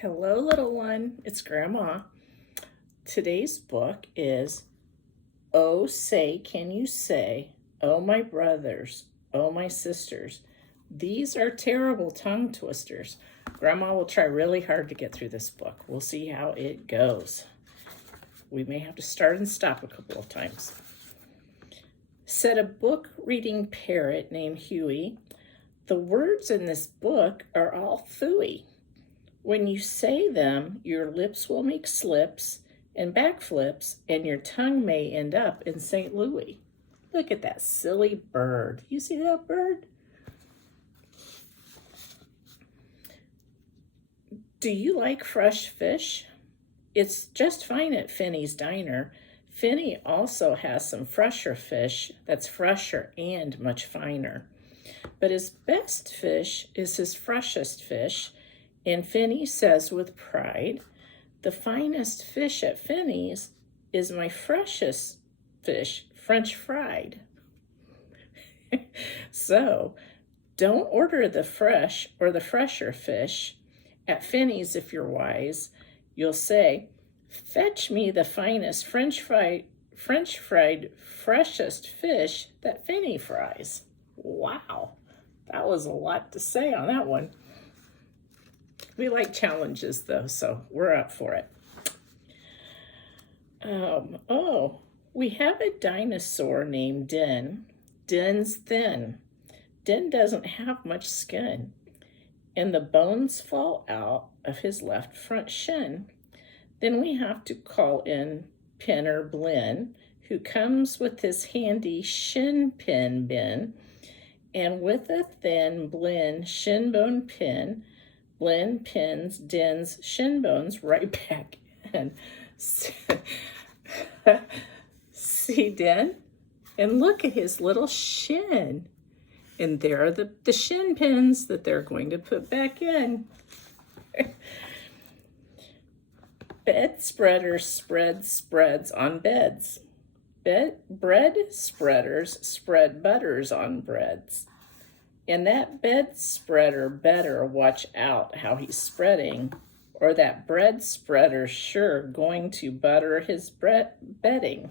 Hello, little one. It's Grandma. Today's book is Oh, Say, Can You Say, Oh, My Brothers, Oh, My Sisters. These are terrible tongue twisters. Grandma will try really hard to get through this book. We'll see how it goes. We may have to start and stop a couple of times. Said a book reading parrot named Huey, the words in this book are all phooey. When you say them, your lips will make slips and backflips, and your tongue may end up in St. Louis. Look at that silly bird. You see that bird? Do you like fresh fish? It's just fine at Finney's Diner. Finney also has some fresher fish that's fresher and much finer. But his best fish is his freshest fish, and Finney says with pride, the finest fish at Finney's is my freshest fish, French fried. So, don't order the fresh or the fresher fish at Finney's if you're wise. You'll say, fetch me the finest French fried freshest fish that Finney fries. Wow, that was a lot to say on that one. We like challenges though, so we're up for it. We have a dinosaur named Den. Den's thin. Den doesn't have much skin, and the bones fall out of his left front shin. Then we have to call in Pinner Blinn, who comes with his handy shin pin bin, and with a thin Blinn shin bone pin, Blinn pins Den's shin bones right back in. See Den? And look at his little shin. And there are the shin pins that they're going to put back in. Bed spreaders spread spreads on beds. Bread spreaders spread butters on breads. And that bed spreader better watch out how he's spreading, or that bread spreader's sure going to butter his bedding.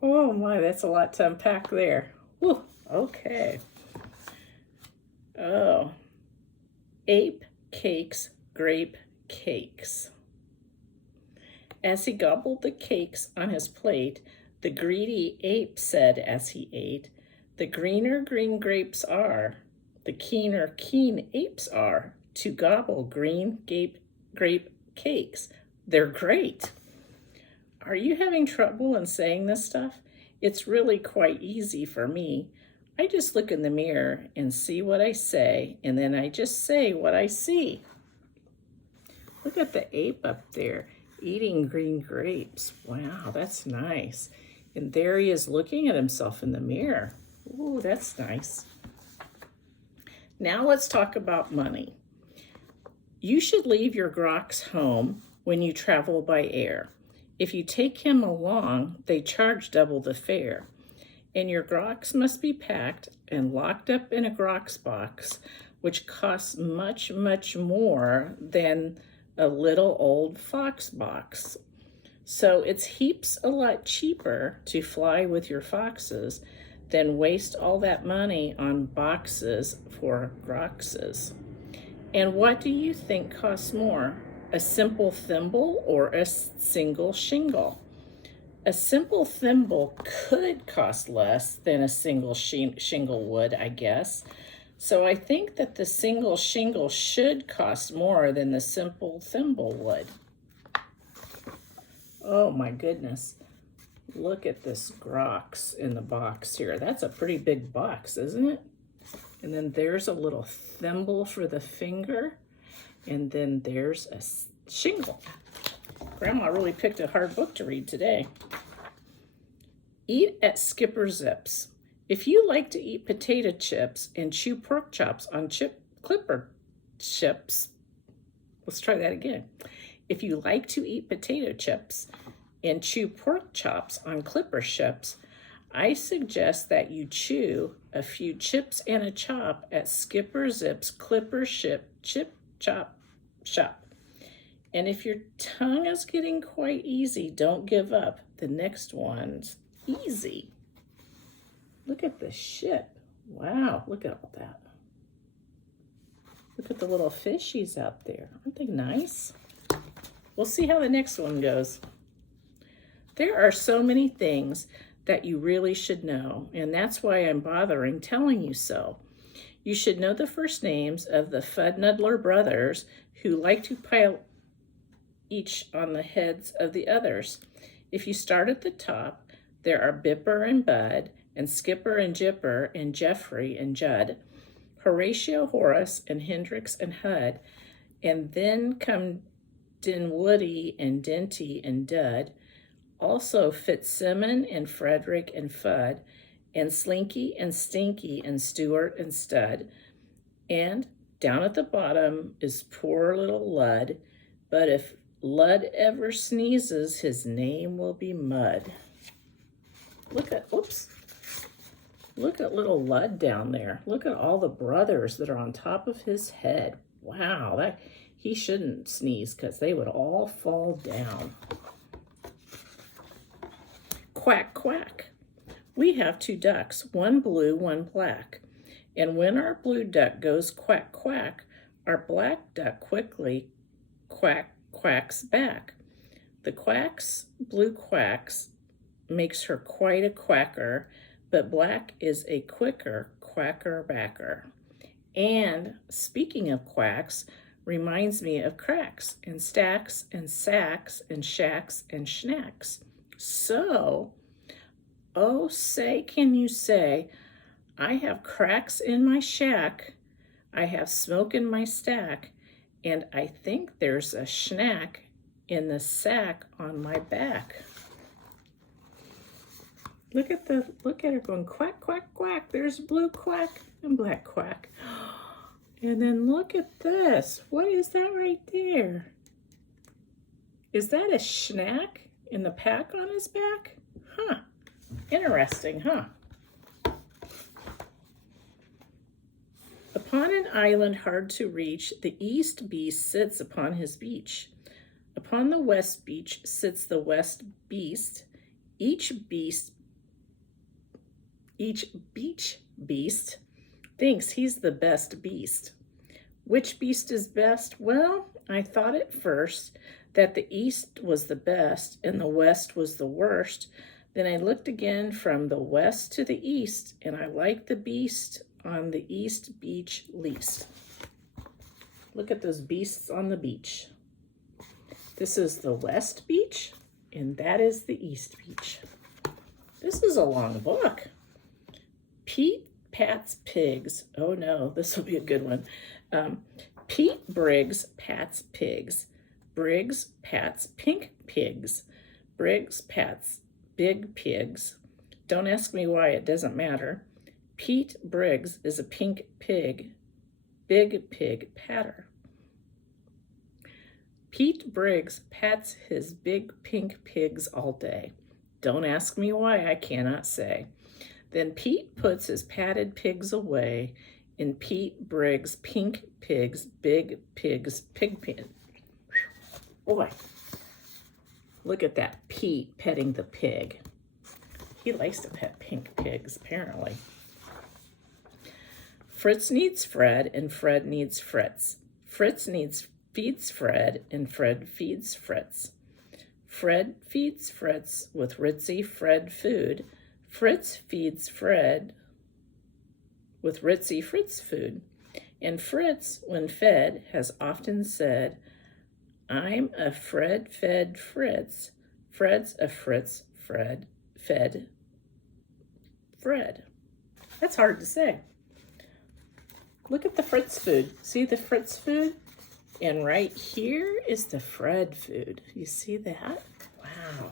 Oh my, that's a lot to unpack there. Whew, okay. Oh, ape cakes, grape cakes. As he gobbled the cakes on his plate, the greedy ape said as he ate, the greener green grapes are, the keener keen apes are to gobble green grape cakes. They're great. Are you having trouble in saying this stuff? It's really quite easy for me. I just look in the mirror and see what I say, and then I just say what I see. Look at the ape up there eating green grapes. Wow, that's nice. And there he is looking at himself in the mirror. Ooh, that's nice. Now let's talk about money. You should leave your grox home when you travel by air. If you take him along, they charge double the fare. And your grox must be packed and locked up in a grox box, which costs much, much more than a little old fox box. So it's heaps a lot cheaper to fly with your foxes than waste all that money on boxes for groxes. And what do you think costs more? A simple thimble or a single shingle? A simple thimble could cost less than a single shingle would, I guess. So I think that the single shingle should cost more than the simple thimble would. Oh my goodness. Look at this grox in the box here. That's a pretty big box, isn't it? And then there's a little thimble for the finger. And then there's a shingle. Grandma really picked a hard book to read today. Eat at Skipper Zips. If you like to eat potato chips and chew pork chops on clipper chips, let's try that again. If you like to eat potato chips and chew pork chops on clipper chips, I suggest that you chew a few chips and a chop at Skipper Zip's Clipper Ship Chip Chop Shop. And if your tongue is getting quite easy, don't give up. The next one's easy. Look at the ship. Wow, look at all that. Look at the little fishies out there. Aren't they nice? We'll see how the next one goes. There are so many things that you really should know, and that's why I'm bothering telling you so. You should know the first names of the Fudnuddler brothers who like to pile each on the heads of the others. If you start at the top, there are Bipper and Bud, and Skipper and Jipper, and Jeffrey and Judd, Horatio, Horace, and Hendrix and Hud, and then come Dinwoody and Dinty and Dud, also Fitzsimmon and Frederick and Fudd, and Slinky and Stinky and Stuart and Stud, and down at the bottom is poor little Lud, but if Lud ever sneezes, his name will be Mud. Look at little Lud down there. Look at all the brothers that are on top of his head. Wow, he shouldn't sneeze because they would all fall down. Quack, quack. We have 2 ducks, one blue, one black. And when our blue duck goes quack, quack, our black duck quickly quacks back. The blue quacks, makes her quite a quacker, but black is a quicker quacker-backer. And speaking of quacks, reminds me of cracks and stacks and sacks and shacks and schnacks. So, oh, say, can you say, I have cracks in my shack, I have smoke in my stack, and I think there's a schnack in the sack on my back. Look at her going quack, quack, quack. There's blue quack and black quack. And then look at this. What is that right there? Is that a schnack in the pack on his back? Huh. Interesting, huh? Upon an island hard to reach, the east beast sits upon his beach. Upon the west beach sits the west beast. Each beach beast thinks he's the best beast. Which beast is best? Well, I thought at first that the east was the best and the west was the worst. Then I looked again from the west to the east, and I liked the beast on the east beach least. Look at those beasts on the beach. This is the west beach, and that is the east beach. This is a long book. Pete Pat's Pigs. Oh no, this will be a good one. Pete Briggs Pat's Pigs. Briggs Pat's Pink Pigs. Briggs Pat's Big Pigs. Don't ask me why, it doesn't matter. Pete Briggs is a pink pig. Big pig patter. Pete Briggs pats his big pink pigs all day. Don't ask me why, I cannot say. Then Pete puts his patted pigs away in Pete Briggs' pink pigs, big pigs, pig pen. Boy, look at that Pete petting the pig. He likes to pet pink pigs, apparently. Fritz needs Fred, and Fred needs Fritz. Fritz feeds Fred, and Fred feeds Fritz. Fred feeds Fritz with Ritzy Fred food. Fritz feeds Fred with Ritzy Fritz food. And Fritz, when fed, has often said, I'm a Fred fed Fritz. Fred's a Fritz Fred fed Fred. That's hard to say. Look at the Fritz food. See the Fritz food? And right here is the Fred food. You see that? Wow.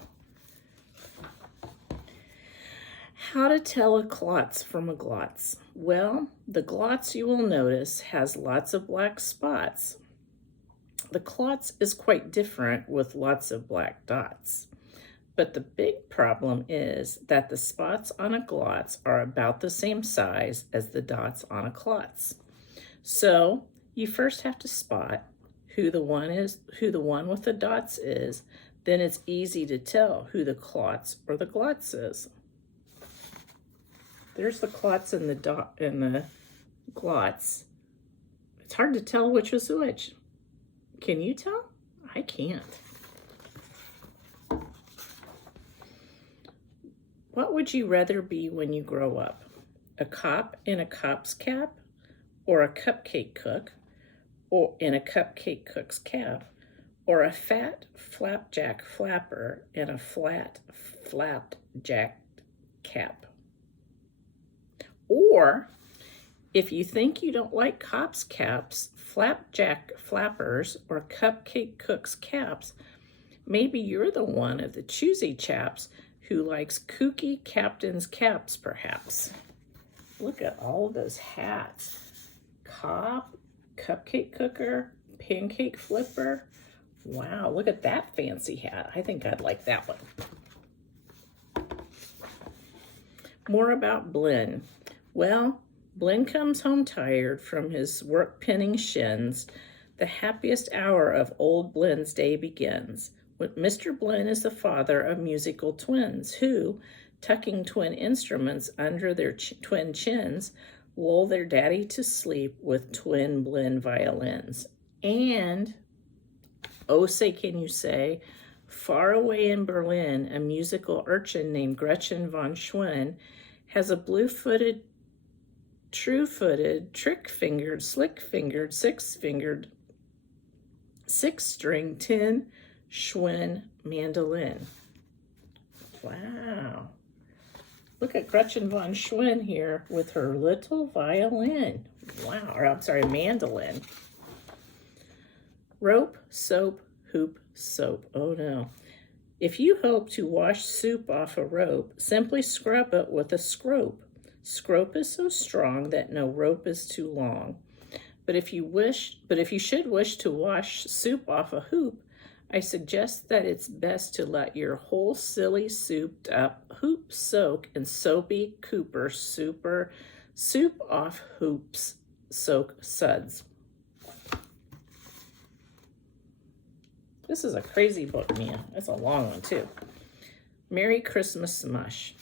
How to tell a klotz from a glotz? Well, the glotz, you will notice, has lots of black spots. The klotz is quite different with lots of black dots. But the big problem is that the spots on a glotz are about the same size as the dots on a klotz. So you first have to spot who the one with the dots is. Then it's easy to tell who the klotz or the glotz is. There's the klotz and the glotz. It's hard to tell which is which. Can you tell? I can't. What would you rather be when you grow up? A cop in a cop's cap, or a cupcake cook, or in a cupcake cook's cap, or a fat flapjack flapper in a flat flapjack cap? Or, if you think you don't like cops' caps, flapjack flappers, or cupcake cooks' caps, maybe you're the one of the choosy chaps who likes kooky captain's caps, perhaps. Look at all of those hats. Cop, cupcake cooker, pancake flipper. Wow, look at that fancy hat. I think I'd like that one. More about Blinn. Well, Blinn comes home tired from his work pinning shins. The happiest hour of old Blinn's day begins. Mr. Blinn is the father of musical twins who, tucking twin instruments under their twin chins, lull their daddy to sleep with twin Blinn violins. And, oh say can you say, far away in Berlin, a musical urchin named Gretchen von Schwinn has a blue-footed, true-footed, trick-fingered, slick-fingered, six-fingered, six-string tin Schwinn mandolin. Wow. Look at Gretchen von Schwinn here with her little violin. Wow, or I'm sorry, mandolin. Rope, soap, hoop, soap. Oh no. If you hope to wash soup off a rope, simply scrub it with a scrope. Scrope is so strong that no rope is too long. But if you should wish to wash soup off a hoop, I suggest that it's best to let your whole silly souped up hoop soak in soapy Cooper soup off hoops soak suds. This is a crazy book, Mia. It's a long one too. Merry Christmas Mush.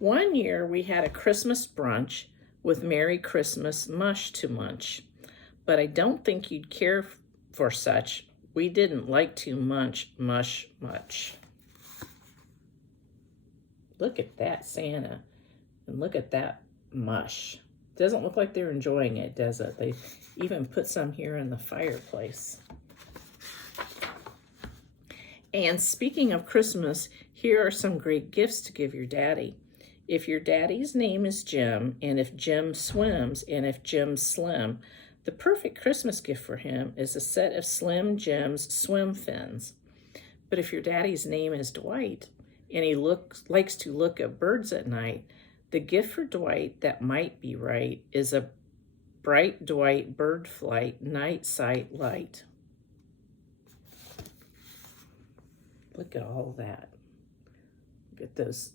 One year we had a Christmas brunch with Merry Christmas mush to munch, but I don't think you'd care for such. We didn't like to munch mush much. Look at that Santa, and look at that mush. Doesn't look like they're enjoying it, does it? They even put some here in the fireplace. And speaking of Christmas, here are some great gifts to give your daddy. If your daddy's name is Jim, and if Jim swims, and if Jim's slim, the perfect Christmas gift for him is a set of Slim Jim's swim fins. But if your daddy's name is Dwight, and he likes to look at birds at night, the gift for Dwight that might be right is a bright Dwight bird flight night sight light. Look at all that. Look at those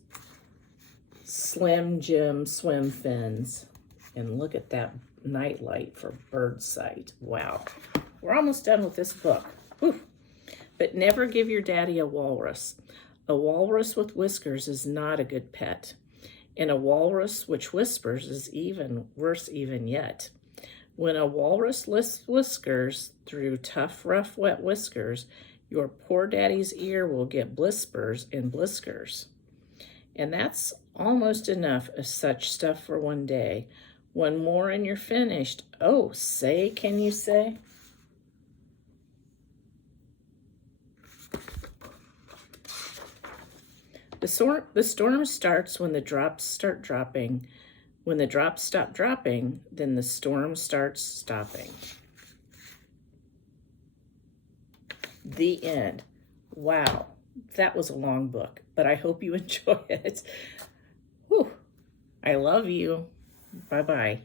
Slim Jim swim fins. And look at that night light for bird sight. Wow. We're almost done with this book. Whew. But never give your daddy a walrus. A walrus with whiskers is not a good pet. And a walrus which whispers is even worse even yet. When a walrus lisps whiskers through tough, rough, wet whiskers, your poor daddy's ear will get blispers and bliskers. And that's almost enough of such stuff for one day. One more and you're finished. Oh, say, can you say? The storm starts when the drops start dropping. When the drops stop dropping, then the storm starts stopping. The end. Wow, that was a long book, but I hope you enjoy it. Whew. I love you. Bye-bye.